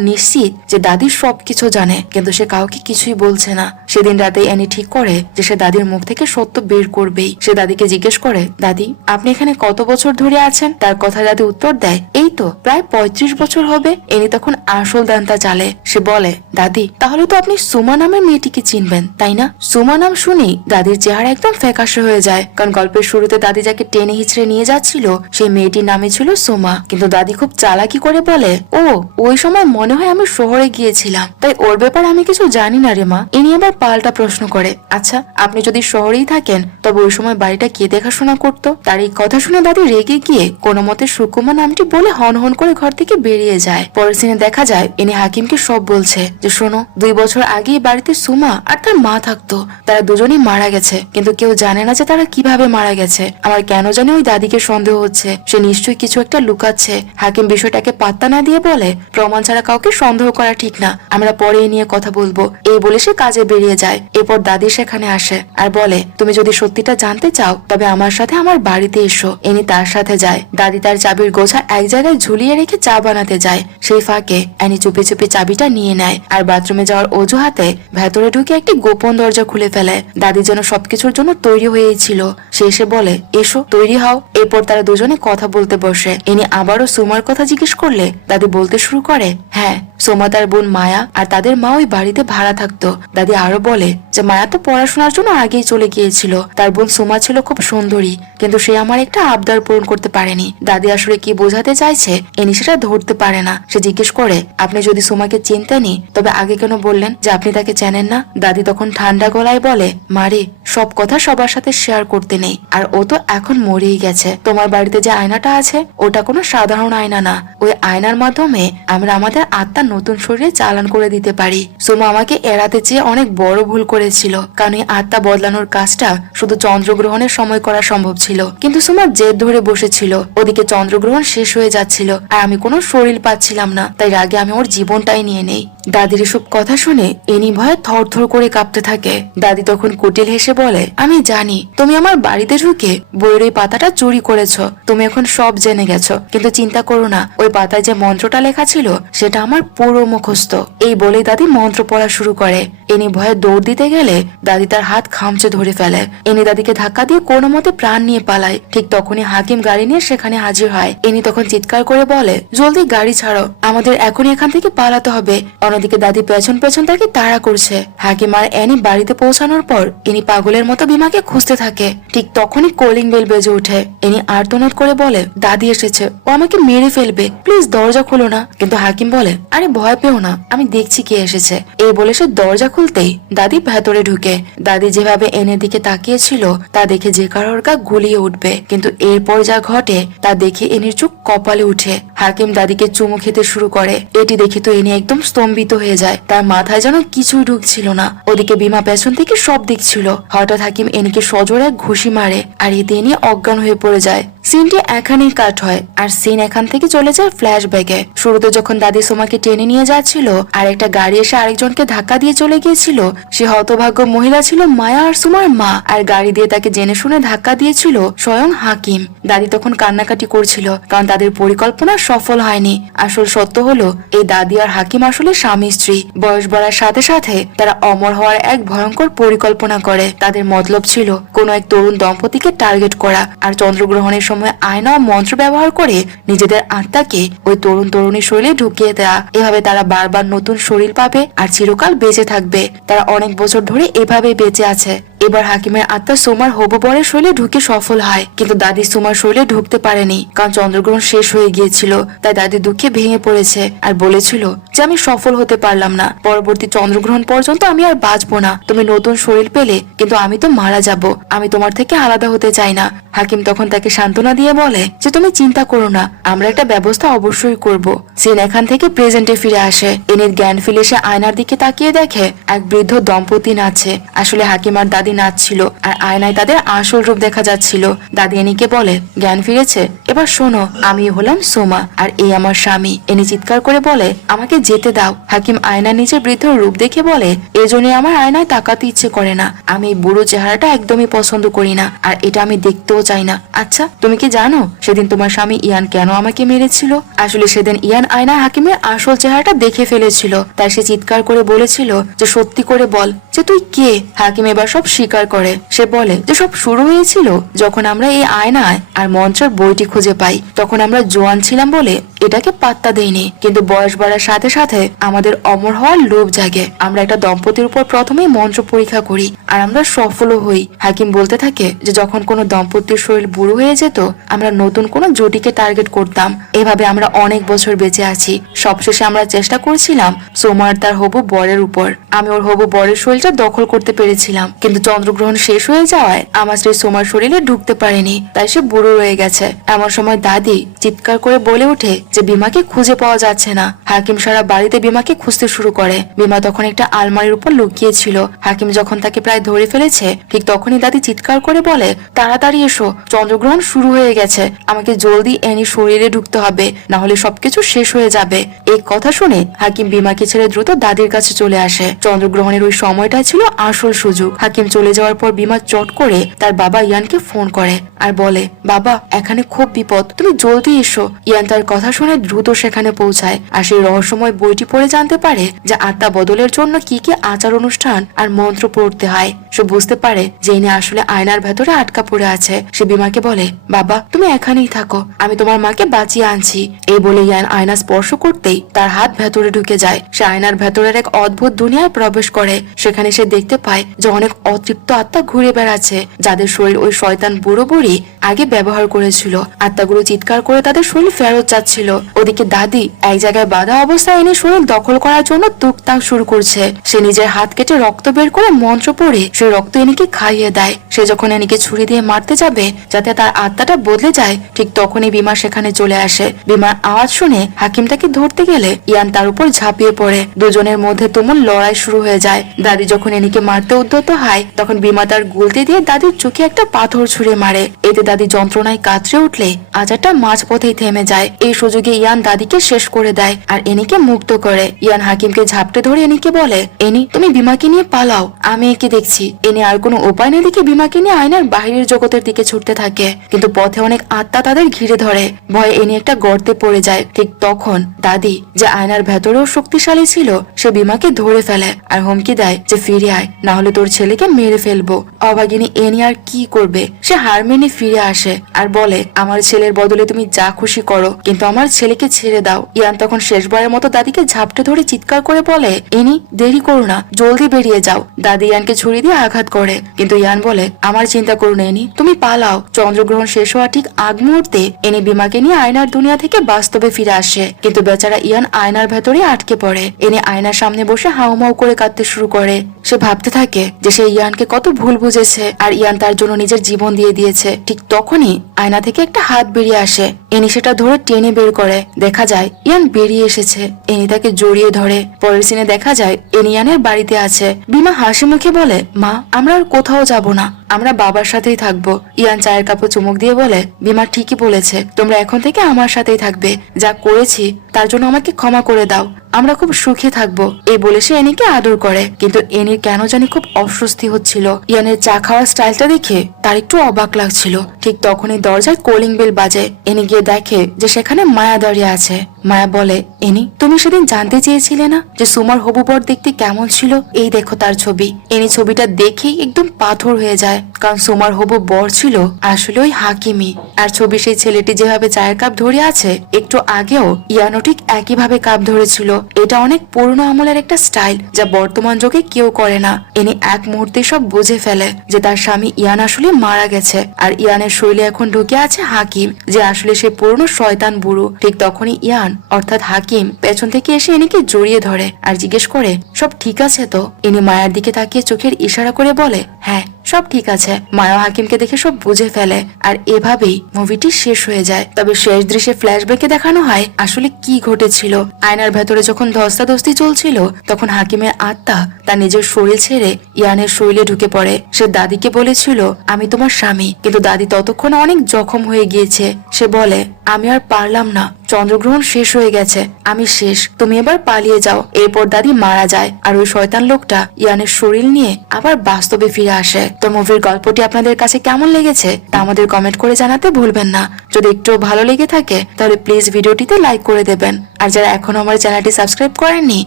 নিশ্চিত যে দাদি সবকিছু জানে, কিন্তু সে কাউকে কিছুই বলছে না। সেদিন রাতে এনি ঠিক করে যে সে দাদির মুখ থেকে সত্য বের করবেই। সে দাদিকে জিজ্ঞেস করে, দাদি আপনি এখানে কত বছর ধরে আছেন? তার কথা দাদি উত্তর দেয়, এই তো প্রায় 35 বছর হবে। এনি তখন আসল দান্তা চালে। সে বলে, দাদি তাহলে তো আপনি সুমা নামের মেয়েটিকে চিনবেন তাই না? সুমা নাম শুনেই দাদির চেহারা একদম ফ্যাকাশে হয়ে যায়, কারণ গল্পের শুরুতে দাদি যাকে টেনে হিচড়ে নিয়ে যাচ্ছিল সেই মেয়েটির নামে ছিল সুমা। কিন্তু দাদি খুব চালাকি করে বলে, ও ওই সময় মনে হয় আমি শহরে গিয়েছিলাম, তাই ওর ব্যাপারে আমি কিছু জানি না রে মা। ইনি আবার পাল্টা প্রশ্ন করে, আচ্ছা আপনি যদি শহরেই থাকেন তবে ওই সময় বাড়িটা কে দেখাশোনা করতো? তার এই কথা শুনে দাদি রেগে গিয়ে কোনো মতে সুকুমা নামটি বলে হন হন করে ঘর থেকে বেরিয়ে যায়। পরের সিনে দেখা যায় ইনি হাকিমকে সব বলছে যে শোনো, 2 বছর আগে বাড়িতে সুমা আর তার মা থাকতো। তারা দুজনেই মারা গেছে, কিন্তু কেউ জানে না যে তারা কিভাবে মারা গেছে। আমার কেন জানি ওই দাদিকে সন্দেহ হচ্ছে, সে নিশ্চয়ই কিছু একটা লুকাচ্ছে। হাকিম বিষয়টাকে পাত্তা না দিয়ে বলে, প্রমাণ ছাড়া কাউকে সন্দেহ করা ঠিক না, আমরা পরে এ নিয়ে কথা বলবো। এই বলে সে কাজে বেরিয়ে যায়। এরপর দাদি সেখানে আসে আর বলে, তুমি যদি সত্যিটা জানতে চাও তবে আমার সাথে আমার বাড়িতে এসো। এনি তার সাথে যায়। দাদি তার চাবির গোছা এক জায়গায় ঝুলিয়ে রেখে চা বানাতে যায়। সেই ফাঁকে অ্যানি চুপি চুপি চাবিটা নিয়ে নেয় আর বাথরুমে যাওয়ার অজুহাতে ভেতরে ঢুকে একটি গোপন দরজা খুলে ফেলে। দাদি যেন সবকিছুর জন্য তৈরি হয়েই ছিল। সে এসে বলে, এসো তৈরি হও। এরপর তারা দুজনে কথা বলতে বসে। ইনি আবারও সুমার কথা জিজ্ঞেস করলে দাদি বলতে শুরু করে, হ্যাঁ সোমা তার বোন মায়া আর তাদের মা ওই বাড়িতে ভাড়া থাকতো। দাদি আরো বলে যে মায়া তো পড়াশোনার জন্য আগেই চলে গিয়েছিল। তার বোন সোমা ছিল খুব সুন্দরী, কিন্তু সে আমার একটা আবদার পূরণ করতে পারেনি। দাদি আসলে কি বোঝাতে চাইছে এনি সেটা ধরতে পারে না। সে জিজ্ঞেস করে, আপনি যদি সোমাকে চিনতেনই তবে আগে কেন বললেন যে আপনি তাকে চেনেন না? দাদি তখন ঠান্ডা গলায় বলে, মারে সব কথা সবার সাথে শেয়ার করতে নেই, আর ও তো এখন মরেই গেছে। তোমার বাড়িতে যে আয়নাটা আছে ওটা কোনো সাধারণ আয়না না। ওই আয়নার মাধ্যমে আমরা আমাদের আত্মা নতুন শরীরে চালান করে দিতে পারি। সোমা আমাকে এড়াতে চেয়ে অনেক বড় ভুল করেছিল, কারণ এই আত্মা বদলানোর কাজটা শুধু চন্দ্রগ্রহণের সময় করা সম্ভব ছিল, কিন্তু সোমা জেদ ধরে বসেছিল। ওদিকে চন্দ্রগ্রহণ শেষ হয়ে যাচ্ছিল আর আমি কোনো শরীর পাচ্ছিলাম না, তাই রাগে আমি ওর জীবনটাই নিয়ে নেই। দাদির এসব কথা শুনে এনি ভয়ে থরথর করে কাঁপতে থাকে। দাদি তখন কুটিল হেসে বলে, আমি জানি তুমি আমার বাড়িতে ঢুকে বইয়ের এই পাতাটা চুরি করেছো। তুমি এখন সব জেনে গেছো, কিন্তু চিন্তা করো না, ওই পাতায় যে মন্ত্রটা লেখা ছিল সেটা আমার পুরো মুখস্থ। এই বলে দাদি মন্ত্র পড়া শুরু করে। এনি ভয়ে দৌড় দিতে গেলে দাদি তার হাত খামচে ধরে ফেলে। এনি দাদিকে ধাক্কা দিয়ে কোনো মতে প্রাণ নিয়ে পালায়। ঠিক তখনই হাকিম গাড়ি নিয়ে সেখানে হাজির হয়। এনি তখন চিৎকার করে বলে, জলদি গাড়ি ছাড়ো, আমাদের এখনই এখান থেকে পালাতে হবে। অন্যদিকে দাদি পেছন পেছন তাকে তাড়া করছে। হাকিম আর এনি বাড়িতে পৌঁছানোর পর ইনি পাগলের মতো বিমাকে খুঁজতে থাকে। ঠিক তখনই কলিং বেল বেজে ওঠে। ইনি আর্তনাদ করে বলে, দাদি এসেছে, ও আমাকে মেরে ফেলবে, প্লিজ দরজা খুলো না। কিন্তু হাকিম বলে, আরে ভয় পেও না, আমি দেখছি কে এসেছে। এই বলে সে দরজা খুলতেই দাদি ভেতরে ঢুকে। দাদি যেভাবে এনের দিকে তাকিয়েছিল তা দেখে যে কারোর গা গুলিয়ে উঠবে, কিন্তু এরপর যা ঘটে তা দেখে এনির চোখ কপালে উঠে। হাকিম দাদিকে চুমু খেতে শুরু করে। এটি দেখে তো এনি একদম স্তম্ভিত হয়ে যায়। তার মাথায় যেন কিছুই ঢুকছিল না। ওদিকে বিমা পেছন থেকে সব দেখছিল। হঠাৎ হাকিম এনিকে সজোরে এক ঘুষি মারে আর এতে এনি অজ্ঞান হয়ে পড়ে যায়। সিনটি এখানেই কাট হয় আর সিন এখান থেকে চলে যায় ফ্ল্যাশব্যাকে। শুরুতে যখন দাদি সোমাকে টেনে নিয়ে যাচ্ছিল আর একটা গাড়ি এসে আরেকজনকে ধাক্কা দিয়ে চলে গিয়েছিল, সে হতভাগ্য মহিলা ছিল মায়া আর সুমার মা, আর গাড়ি দিয়ে তাকে জেনে শুনে ধাক্কা দিয়েছিল স্বয়ং হাকিম। দাদি তখন কান্নাকাটি করছিল কারণ তাদের পরিকল্পনা সফল হয়নি। আসল সত্য হলো এই দাদি আর হাকিম আসলে স্বামী স্ত্রী। বয়স বাড়ার সাথে সাথে তারা অমর হওয়ার এক ভয়ঙ্কর পরিকল্পনা করে। তাদের মতলব ছিল কোন এক তরুণ দম্পতিকে টার্গেট করা আর চন্দ্রগ্রহণের সময় আয়না ও মন্ত্র ব্যবহার করে নিজেদের আত্মাকে ওই তরুণ তরুণী শরীরে ঢুকিয়ে দেয়া। এভাবে তারা বারবার নতুন শরীর পাবে আর চিরকাল বেঁচে থাকবে। তারা অনেক বছর ধরে এভাবেই বেঁচে আছে। এবার হাকিমের আত্মা সোমার হবু বরের শরীরে ঢুকে সফল হয়, কিন্তু দাদি সোমার শরীরে ঢুকতে পারেনি কারণ চন্দ্রগ্রহণ শেষ হয়ে গিয়েছিল। তাই দাদি দুঃখে ভেঙে পড়েছে আর বলেছিল যে আমি সফল হতে পারলাম না, পরবর্তী চন্দ্রগ্রহণ পর্যন্ত আমি আর বাঁচবো না। তুমি নতুন শরীর পেলে কিন্তু আমি তো মারা যাব, আমি তোমার থেকে আলাদা হতে চাই না। হাকিম তখন তাকে সান্ত্বনা দিয়ে বলে যে তুমি চিন্তা করো না, আমরা একটা ব্যবস্থা অবশ্যই করব। সিন এখান থেকে প্রেজেন্টে ফিরে আসে। এনির জ্ঞান ফিরে এসে আয়নার দিকে তাকিয়ে দেখে এক বৃদ্ধ দম্পতি নাচছে। আসলে হাকিম আর দাদি নাচছিল আর আয়নায় তাদের আসল রূপ দেখা যাচ্ছিল। দাদি এনিকে বলে জ্ঞান ফিরেছে, এবার শোনো, আমি হলাম সোমা আর এই আমার স্বামী। এনি চিৎকার করে বলে আমাকে যেতে দাও। হাকিম আয়নার নিচে বৃদ্ধ রূপ দেখে বলে এজন্য আমার আয়নায় তাকাতে ইচ্ছে করে না, আমি এই বুড়ো চেহারাটা একদমই পছন্দ করি না আর এটা আমি দেখতেও চাই না। আচ্ছা তুমি কি জানো সেদিন তোমার স্বামী ইয়ান কেন আমাকে মেরেছিল? আসলে সেদিন ইয়ান আয়না হাকিমের আসল চেহারাটা দেখে ফেলেছিল, তাই সে চিৎকার করে বলেছিল যে সত্যি করে বল যে তুই কে। হাকিম এবার সব স্বীকার করে। সে বলে যে সব শুরু হয়েছিল যখন আমরা এই আয়নায় আর মন্ত্রের বইটি খুঁজে পাই। তখন আমরা জোয়ান ছিলাম বলে এটাকে পাত্তা দেইনি, কিন্তু বয়স বাড়ার সাথে সাথে আমাদের অমর হওয়ার লোভ জাগে। আমরা একটা দম্পতির উপর প্রথমেই মন্ত্র পরীক্ষা করি আর আমরা সফলও হই। হাকিম বলতে থাকে যে যখন কোনো দম্পতির শরীর বুড়ো হয়ে যেত আমরা নতুন কোনো জুটিকে টার্গেট করতাম। এভাবে আমরা অনেক বছর বেঁচে আছি। সবশেষে আমরা চেষ্টা করছিলাম সোমার তার হবু বরের উপর। আমি ওর হবু বরের শরীরটা দখল করতে পেরেছিলাম, কিন্তু চন্দ্রগ্রহণ শেষ হয়ে যাওয়ায় আমার স্ত্রী সোমার শরীরে ঢুকতে পারেনি, তাই সে বুড়ো রয়ে গেছে। এমন সময় দাদি চিৎকার করে বলে ওঠে যে বিমাকে খুঁজে পাওয়া যাচ্ছে না। হাকিম সারা বাড়িতে বিমাকে খুঁজতে শুরু করে। বিমা তখন একটা আলমারির উপর লুকিয়ে ছিল। হাকিম যখন তাকে প্রায় ধরে ফেলেছে ঠিক তখনই দাদি চিৎকার করে বলে তাড়াতাড়ি এসো, চন্দ্রগ্রহণ শুরু হয়ে গেছে, আমাকে জলদি এনি শরীরে ঢুকতে হবে, না হলে সবকিছু শেষ হয়ে যাবে। এই কথা শুনে হাকিম বিমাকে ছেড়ে দ্রুত দাদির কাছে চলে আসে। চন্দ্রগ্রহণের ওই সময়টা ছিল আসল সুযোগ। হাকিম চলে যাওয়ার পর বিমা চট করে তার বাবা ইয়ানকে ফোন করে আর বলে বাবা এখানে খুব বিপদ, তুমি জলদি এসো। ইয়ান তার কথা শুনে দ্রুত সেখানে পৌঁছায় আর সেই রহস্যময় বইটি পড়ে জানতে পারে যে আত্মা বদলের জন্য কি কি আচার অনুষ্ঠান আর মন্ত্র পড়তে হয়। সে বুঝতে পারে যে ইনি আসলে আয়নার ভেতরে আটকা পড়ে আছে। সে বিমাকে বলে বাবা তুমি এখানেই থাকো, আমি তোমার মাকে বাঁচিয়ে আনছি। এই বলে ইয়ান আয়না স্পর্শ করতেই তার হাত ভেতরে ঢুকে যায়। সে আয়নার ভেতরের এক অদ্ভুত দুনিয়ায় প্রবেশ করে। সেখানে সে দেখতে পায় যে অনেক অতৃপ্ত আত্মা ঘুরে বেড়াচ্ছে, যাদের শরীর ওই শয়তান বুড়ো বুড়ি আগে ব্যবহার করেছিল। আত্মাগুলো চিৎকার করে তাদের শরীর ফেরত যাচ্ছিল। ওদিকে দাদি এক জায়গায় বাঁধা অবস্থায় এনে শরীর দখল করার জন্য তুকতাক শুরু করছে। সে নিজের হাত কেটে রক্ত বের করে মন্ত্র পড়ে সেই রক্ত এনিকে খাইয়ে দেয়। সে যখন এনিকে ছুরি দিয়ে মারতে যাবে যাতে তার আত্মাটা বদলে যায়, ঠিক তখনই বিমা সেখানে চলে আসে। বিমার আওয়াজ শুনে হাকিম তাকে ধরতে গেলে ইয়ান তার উপর ঝাঁপিয়ে পড়ে। দুজনের মধ্যে তুমুল লড়াই শুরু হয়ে যায়। দাদি যখন এনিকে মারতে উদ্যত হয় তখন বিমা তার গুলতি দিয়ে দাদির চোখে একটা পাথর ছুঁড়ে মারে। এতে দাদি যন্ত্রণায় কাতরে উঠলে আজারটা মাঝ পথেই থেমে যায়। এই সুযোগে ইয়ান দাদিকে শেষ করে দেয় আর এনিকে মুক্ত করে। ইয়ান হাকিমকে ঝাপটে ধরে এনিকে বলে এনি তুমি বিমাকে নিয়ে পালাও, আমি একে দেখছি। এনি আর কোনো উপায় নেই দেখে বিমাকে নিয়ে আয়নার বাহিরের জগতের দিকে ছুটতে থাকে, কিন্তু পথে অনেক আত্মা তাদের ঘিরে ধরে। ভয়ে এনি একটা গর্তে পড়ে যায়। ঠিক তখন দাদি যে আয়নার ভেতরেও শক্তিশালী ছিল সে বিমাকে ধরে ফেলে আর হুমকি দেয় যে ফিরে আয়, না হলে তোর ছেলেকে মেরে ফেলবো। অভাগিনী এনি আর কি করবে, সে হার মেনে ফিরে আসে আর বলে আমার ছেলের বদলে তুমি যা খুশি করো, কিন্তু আমার ছেলেকে ছেড়ে দাও। ইয়ান তখন শেষবারের মতো দাদিকে ঝাপটে ধরে চিৎকার করে বলে এনি দেরি করো না, জলদি বেরিয়ে যাও। দাদি ইয়ানকে ছুরি দিয়ে আঘাত করে, কিন্তু ইয়ান বলে আমার চিন্তা করো না এনি, তুমি পালাও। চন্দ্রগ্রহণ শেষ হওয়া ঠিক আগ মুহূর্তে এনি বিমাকে নিয়ে আয়নার দুনিয়া থেকে বাস্তবে ফিরে আসে, কিন্তু বেচারা ইয়ান আয়নার ভেতরে আটকে পড়ে। এনি আয়নার সামনে বসে হাউমাউ করে কাঁদতে শুরু করে। সে ভাবতে থাকে যে সে ইয়ান ইয়ানকে কত ভুল বুঝেছে আর ইয়ান তার জন্য নিজের জীবন দিয়ে দিয়েছে। ঠিক তখনই আয়না থেকে একটা হাত বেরিয়ে আসে। এনি সেটা ধরে টেনে বের করে। দেখা যায় ইয়ান বেরিয়ে এসেছে। এনি তাকে জড়িয়ে ধরে। পরের সিনে দেখা যায় এনি ইয়ানের বাড়িতে আছে। বিমা হাসি মুখে বলে, মা আমরা আর কোথাও যাব না, আমরা বাবার সাথেই থাকবো। ইয়ান চায়ের কাপে চুমুক দিয়ে বলে, বিমা ঠিকই বলেছে, তোমরা এখন থেকে আমার সাথেই থাকবে। যা করেছি তার জন্য আমাকে ক্ষমা করে দাও, আমরা খুব সুখে থাকবো। এই বলে সে এনিকে আদর করে। কিন্তু এনির কেন জানি খুব অস্বস্তি হচ্ছিল। ইয়ানের চা খাওয়ার স্টাইলটা দেখে তার একটু অবাক লাগছিল। ঠিক তখনই দরজায় কলিং বেল বাজে। এনি গিয়ে দেখে যে সেখানে মায়া দাঁড়িয়ে আছে। মায়া বলে, এনি তুমি সেদিন জানতে চেয়েছিলে না যে সুমার হবু বর দেখতে কেমন ছিল? এই দেখো তার ছবি। এনি ছবিটা দেখেই একদম পাথর হয়ে যায়, কারণ সুমার হবু বর ছিল আসলে ওই হাকিমি। আর ছবি সেই ছেলেটি যেভাবে চায়ের কাপ ধরে আছে, একটু আগেও ইয়ানো ঠিক একইভাবে কাপ ধরেছিল। এটা অনেক পুরনো আমলের একটা স্টাইল, যা বর্তমান যুগে কেউ করে না। এনি এক মুহূর্তে সব বুঝে ফেলে যে তার স্বামী ইয়ান আসলে মারা গেছে, আর ইয়ানের শরীরে এখন ঢুকে আছে হাকিম, যে আসলে সে পুরনো শয়তান বুড়ো। ঠিক তখনই ইয়ান অর্থাৎ হাকিম পেছন থেকে এসে এনিকে জড়িয়ে ধরে আর জিজ্ঞেস করে, সব ঠিক আছে তো? এনি মায়ার দিকে তাকিয়ে চোখের ইশারা করে বলে, হ্যাঁ সব ঠিক আছে। মায়া হাকিমকে দেখে সব বুঝে ফেলে। আর এভাবেই মুভিটি শেষ হয়ে যায়। তবে শেষ দৃশ্যে ফ্ল্যাশব্যাকে দেখানো হয় আসলে কি ঘটেছিল। আয়নার ভেতরে যখন ধস্তাধস্তি চলছিল, তখন হাকিমের আত্মা তার নিজের শরীর ছেড়ে ইয়ানের শরীরে ঢুকে পড়ে। সে দাদিকে বলেছিল, আমি তোমার স্বামী, কিন্তু দাদি ততক্ষণে অনেক জখম হয়ে গিয়েছে। সে বলে, আমি আর পারলাম না, চন্দ্রগ্রহণ শেষ হয়ে গেছে, আমি শেষ, তুমি এবার পালিয়ে যাও। এরপর দাদি মারা যায় আর ওই শয়তান লোকটা ইয়ানের শরীর নিয়ে আবার বাস্তবে ফিরে আসে। তো মুভির গল্পটি আপনাদের কাছে কেমন লেগেছে তা আমাদের কমেন্ট করে জানাতে ভুলবেন না। যদি একটু ভালো লেগে থাকে তাহলে প্লিজ ভিডিওটিতে লাইক করে দেবেন। আর যারা এখনো আমার চ্যানেলটি সাবস্ক্রাইব করেননি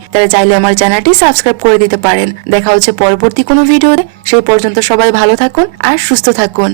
তারা চাইলে আমার চ্যানেলটি সাবস্ক্রাইব করে দিতে পারেন। দেখা হচ্ছে পরবর্তী কোনো ভিডিওতে। সেই পর্যন্ত সবাই ভালো থাকুন আর সুস্থ থাকুন।